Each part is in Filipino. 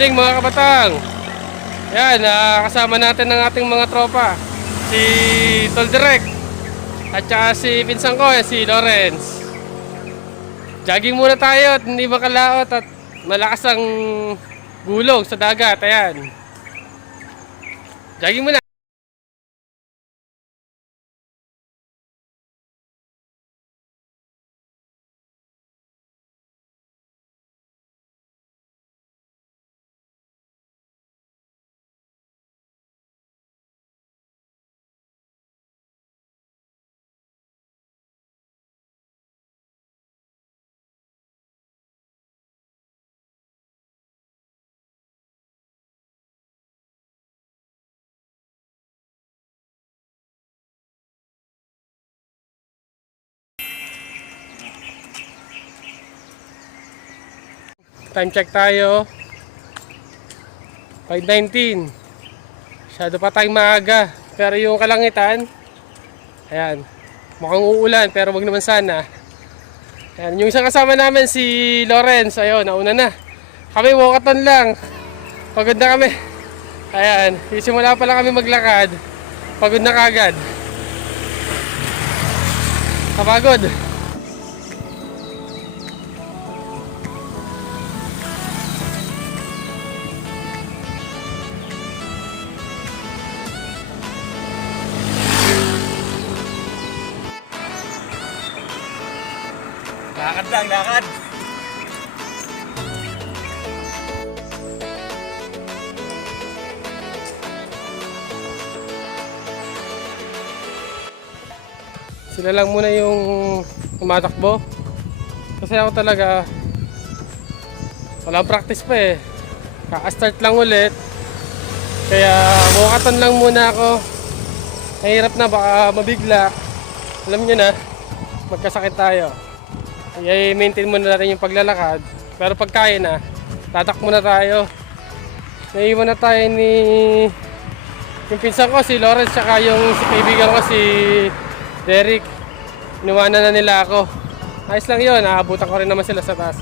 Morning mga kabatang. Yan, kasama natin ang ating mga tropa. Si Tol Direk at saka si pinsan ko, si Lawrence. Jogging muna tayo at hindi makalaot at malakas ang gulong sa dagat. Ayan. Jogging muna. Time check tayo. 5:19. Masyado pa tayong maaga. Pero yung kalangitan, ayan, mukhang uulan pero wag naman sana. Ayan, yung isang kasama namin si Lawrence, ayun, nauna na. Kami walkathon lang. Pagod na kami. Ayan, simula pa lang kami maglakad. Pagod na kagad. Kapagod. Lakad lang, lakad. Sila lang muna yung tumatakbo. Kasi ako talaga walang practice pa eh. Kaka-start lang ulit. Kaya walkathon lang muna ako. Mahirap na, baka mabigla. Alam nyo na, magkasakit tayo. Kaya i-maintain muna natin yung paglalakad. Pero pag kaya na, tatak muna tayo. Naiwan na tayo ni yung pinsan ko, si Lawrence, saka yung si kaibigan ko, si Derek. Iniwanan na nila ako. Ayos lang yun, naabutan ko rin naman sila sa taas.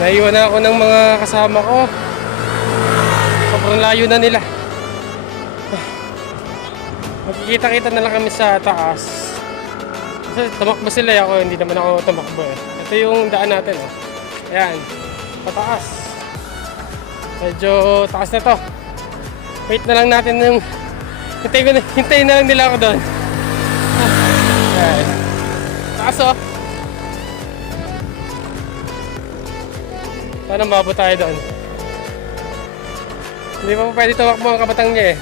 Naiwan na ako ng mga kasama ko. Sobrang layo na nila. Magkikita-kita na lang kami sa taas. Kasi tumakbo sila, ako hindi naman ako tumakbo eh. Ito yung daan natin oh. Ayan, pataas. Medyo taas na to. Wait na lang natin yung hintayin na lang nila ako doon. Ayan. Taas oh. Sana mabot tayo doon. Hindi pa pwede tumakbo ang kabatang niya eh.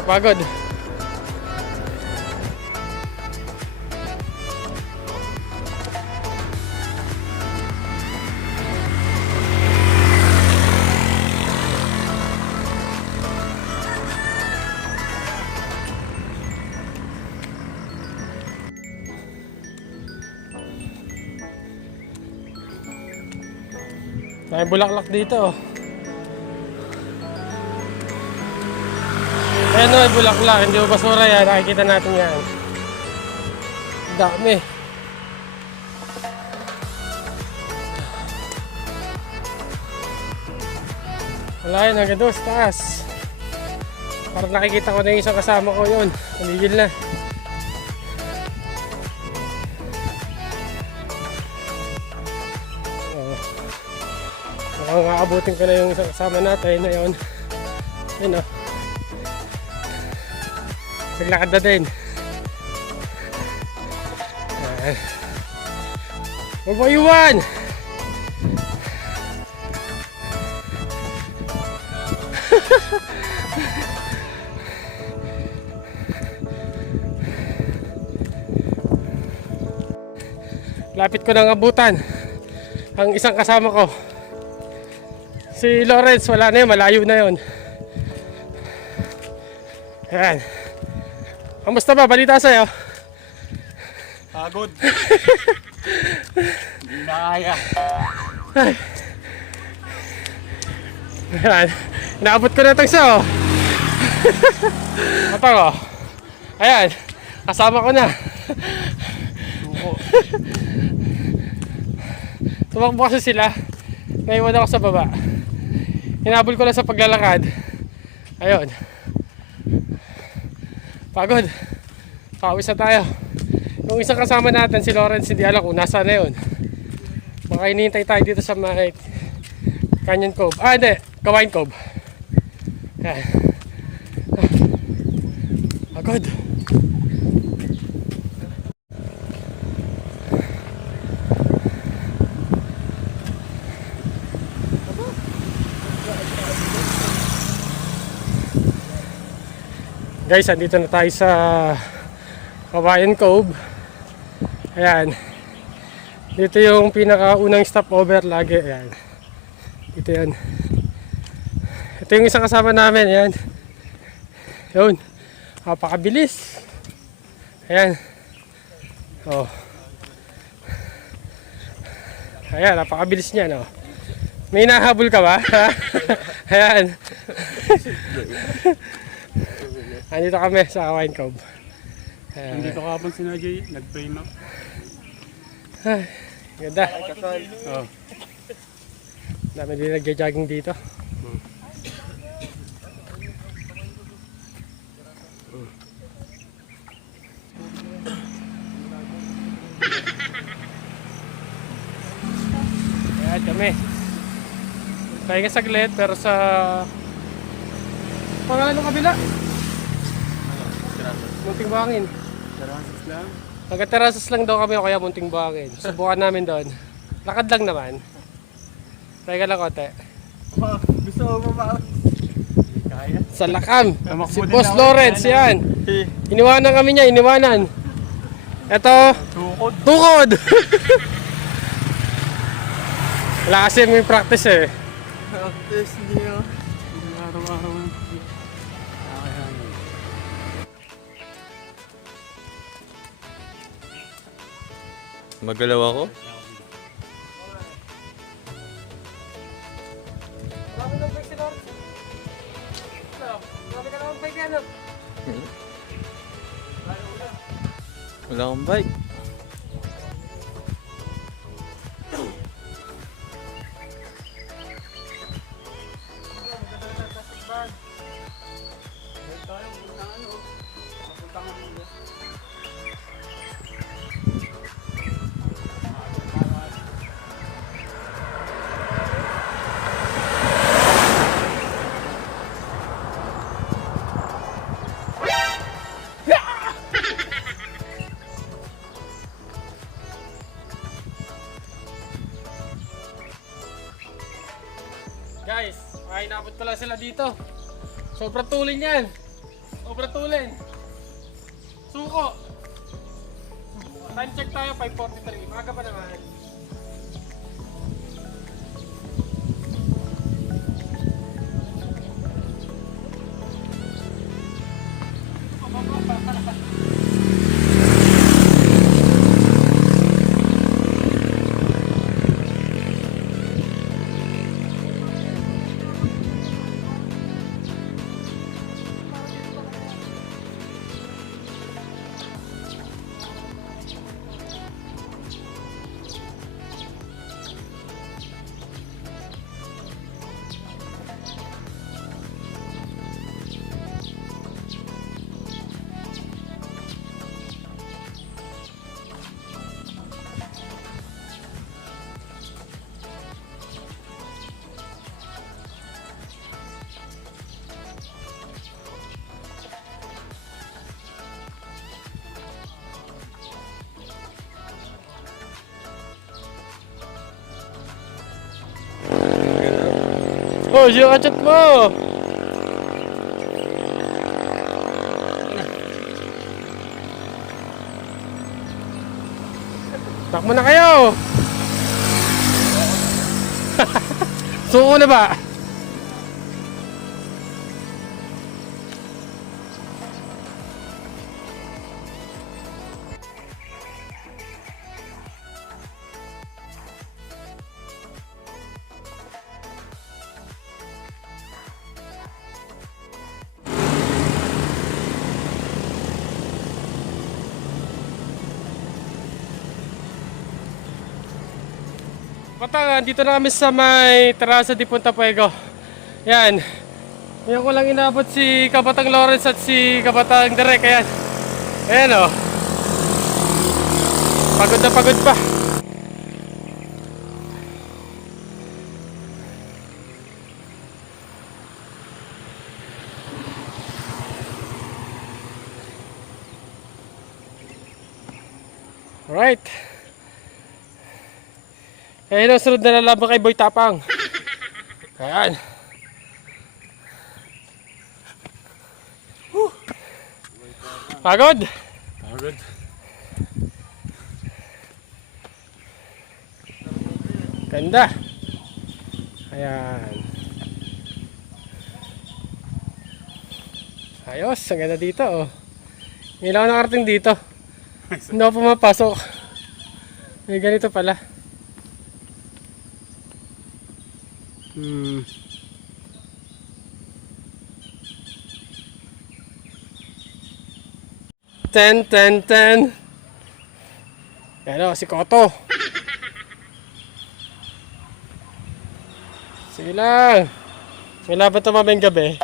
Kapagod. May bulaklak dito oh. Ayan o, bulaklak. Hindi mo basura yan. Nakikita natin yan. Dami. Wala yan. Hanggang doon sa taas. Parang nakikita ko na yung isang kasama ko yun. Paligil na. Mukhang aabutin ko na yung isang kasama natin. Ayun. Ayun o. Naglakad na din. Huwag mo iwan! Lapit ko nang abutan ang isang kasama ko. Si Lawrence, wala na yun, malayo na yun. Ayan. Kamusta ba? Balita sa'yo? Pagod. Hindi na kaya. Ay. Ayan. Inaabot ko na itong siya, oh. Ito, oh. Ayan. Kasama ko na. Tumakbo kasi sila. Naiwan ako sa baba. Hinabol ko lang sa paglalakad. Ayun. Pagod. Pawis na tayo. Yung isang kasama natin, si Lawrence, hindi alam kung nasa na yun. Baka hinihintay tayo dito sa may Canyon Cove. Ah, hindi. Kawain Cove. Ayan. Pagod. Guys, andito na tayo sa Kawayan Cove. Ayan. Dito yung pinakaunang stopover lagi. Ayan. Dito yan. Ito yung isang kasama namin. Ayan. Yun. Napakabilis. Ayan. Oh. Ayan, napakabilis niya, no? May nahabol ka ba? Ayan. Andito kami sa Kawayan Cove. Nandito ka habang si Najay, nag-frame up. Ay, ganda. Oh. Dami din nagja-jogging dito. Ayan kami. Pahinga saglit pero sa pangalan kabila. Munting Buhangin. Terraces lang. Magka-terraces lang daw kami o kaya Munting Buhangin. Subukan namin doon. Lakad lang naman. Pahinga lang konti. Gusto mo ba? Kaya. Sa Lakam. Tamakbo Si din Boss ako. Lawrence yan. Iniwanan kami niya, iniwanan. Ito, Tukod. tukod. Wala kasi may practice eh. Practice niya. Araw-araw. Magalaw ako? Marami ng bike si Lawrence. Marami ka naman bike yan. Wala akong bike. Guys, ay inabot ko lang sila dito. Sobrang tulin yan. Sobrang tulin. Suko. Time check tayo, 5:43. Maga pa naman. Oh, siya ka-chat mo! Takbo na kayo! Suko na ba? Kabataan, dito na kami sa may Terasa de Punta Puego. Yan. Ngayon ko lang inabot si Kabatang Lawrence at si Kabatang Derek. Ayan. Ayan o. Pagod na pagod pa. Alright. Ayan ang sunod na lalaban kay Boy Tapang. Ayan. Pagod? Pagod. Ganda. Ayan. Ayos, ang ganda dito oh. Ngayon ako nakarating dito. Hindi ako pumapasok. May ganito pala. Ten. Yan o, si Koto. Sige lang. May laban ito mamayang gabi.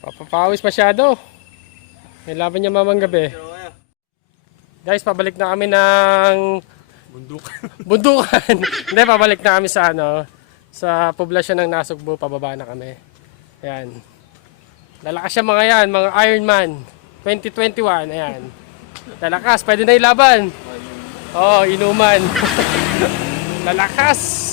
Papapawis masyado. May laban niya mamang gabi. Guys, pabalik na kami ng Bundok. bundukan. Hindi, pabalik na kami sa sa poblasyon ng Nasugbu. Pababa na kami. Ayan. Lalakas siya mga yan, mga Ironman 2021. Ayan. Lalakas, pwede na ilaban. Oo, inuman. Lalakas.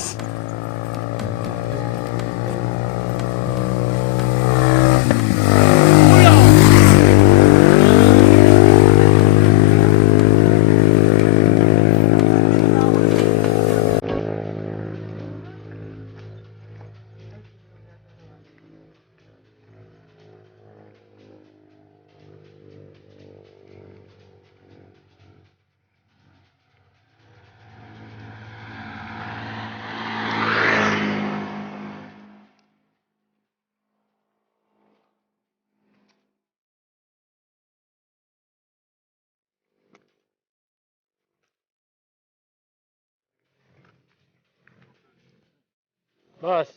Boss.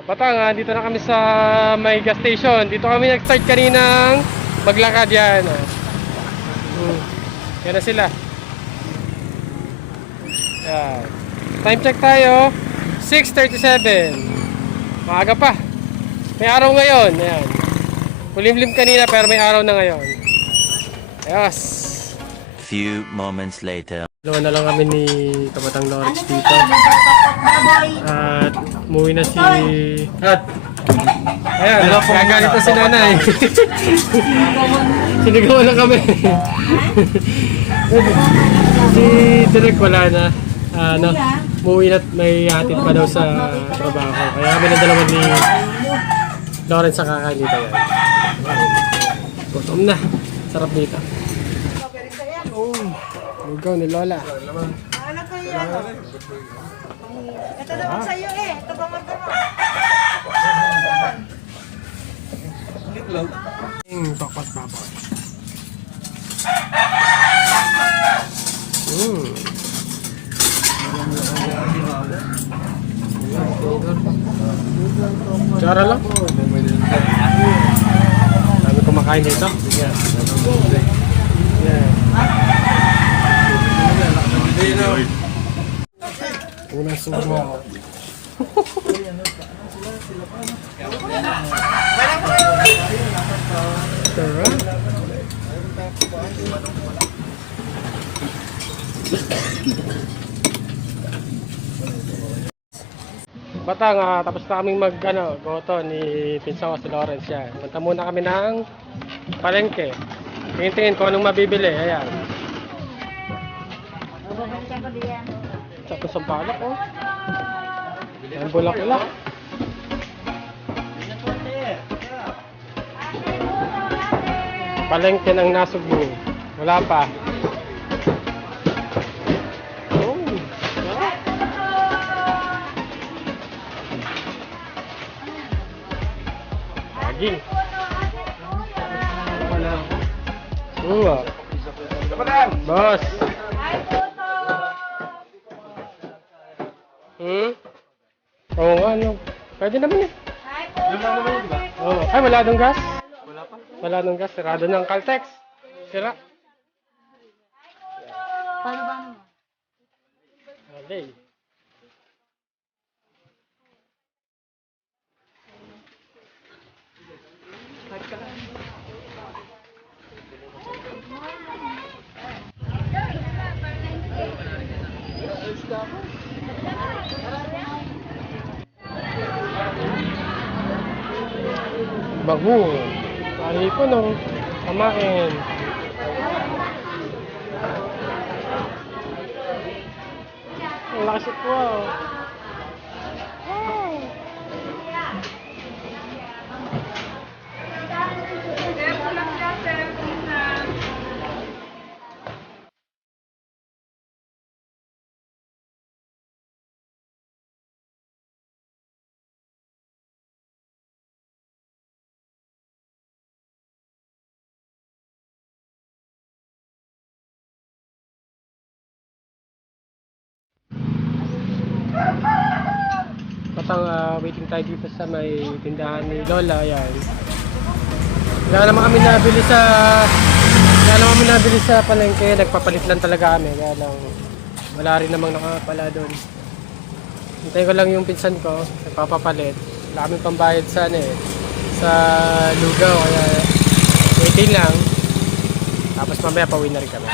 Kapatang, dito na kami sa may gas station. Dito kami nag-start kaninang maglakad yan. Yan na sila. Yan. Time check tayo. 6:37. Maaga pa. May araw ngayon. Ayan. Kulimlim kanina pero may araw na ngayon. Ayos. Few moments later. Dalawa na lang kami ni Kabatang Lawrence dito. At umuwi na si... At... Ayan, gagalito si nanay. Sinigawan na kami. Si Direk wala na. Umuwi na at may hatid pa daw sa trabaho. Kaya kami na dalawa ni Lawrence sa kakain dito yan. Gutom na. Sarap dito. Oh, lugaw ni Lola. Ano ko yan? Ito naman sa'yo eh. Ito ba magkano? Pakpat. Tsara lang. Dami kumakain dito. Yeah. Unang sumo. Batang, tapos na kaming goto ni Pinsang o si Lawrence yan. Punta muna kami ng palengke. Tingin-tingin kung anong mabibili. Ayan. Tapos ang palak, oh. Ayan, bulak-bulak. Palengke ng Nasugbu. Wala pa. Saging. Oo nga. Boss. Oo nga, ano. Pwede naman eh. Oo. Ay, wala nung gas? Wala nung gas. Sirado ng Caltex. Sira. Paano ba naman? Okay. Bago. Kali ko no. Kamain. Ang lakas ito ah. Patang waiting tayo dito sa may tindahan ni Lola, yan. Wala naman kami nabili sa palengke, nagpapalit lang talaga kami, kaya lang wala rin namang nakapala doon. Hintay ko lang yung pinsan ko, nagpapapalit. Wala kaming pambayad sa sa lugaw, kaya waiting lang. Tapos mamaya pauwi na rin kami.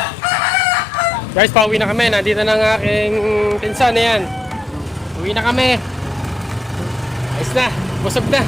Guys, pauwi na kami, nandito na ang aking pinsan na yan. Uwi na kami. Ayos na, busog na.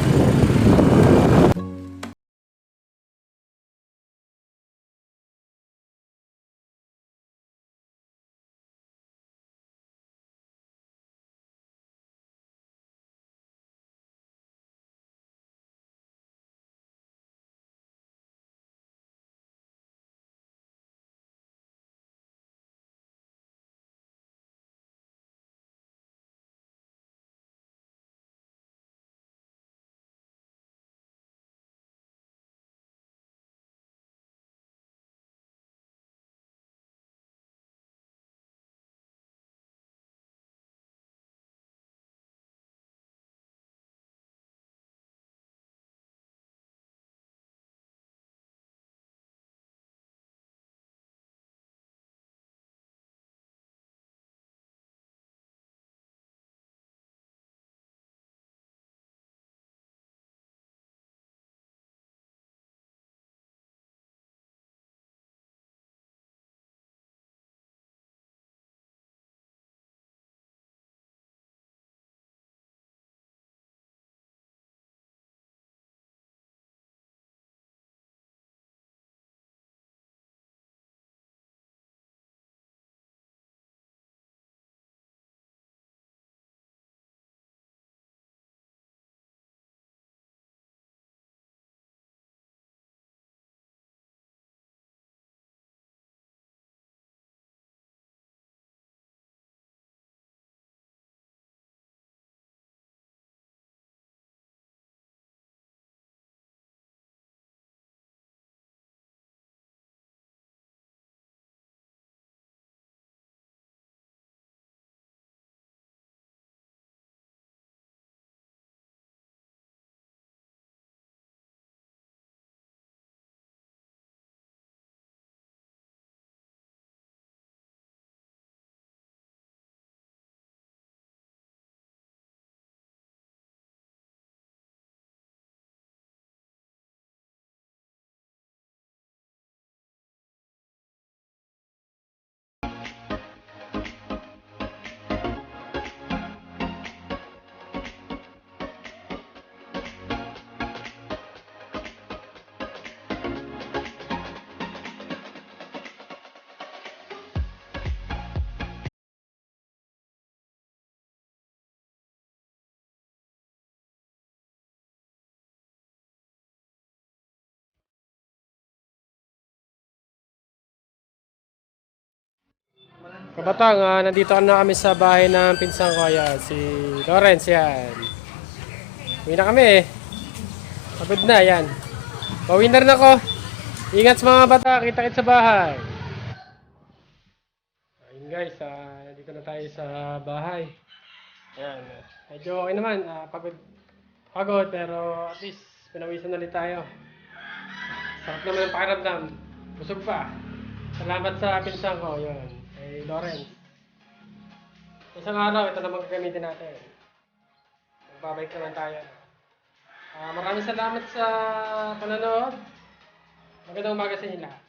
Kabatang, nandito na kami sa bahay ng pinsan ko, yan, si Lawrence, yan. Uwi na kami eh. Pagod na, yan. Pauwi na rin ako. Ingat sa mga bata, kita-kit sa bahay. Ayun guys, dito na tayo sa bahay. Ayan. Medyo okay naman, pagod pero at least pinawisan ulit tayo. Sarap naman ang pakiramdam. Busog pa. Salamat sa pinsan ko, yun. Kay Lawrence. Isang araw, ito naman gagamitin natin. Magbabalik naman tayo. Maraming salamat sa panonood. Magandang umaga sa inyo lahat.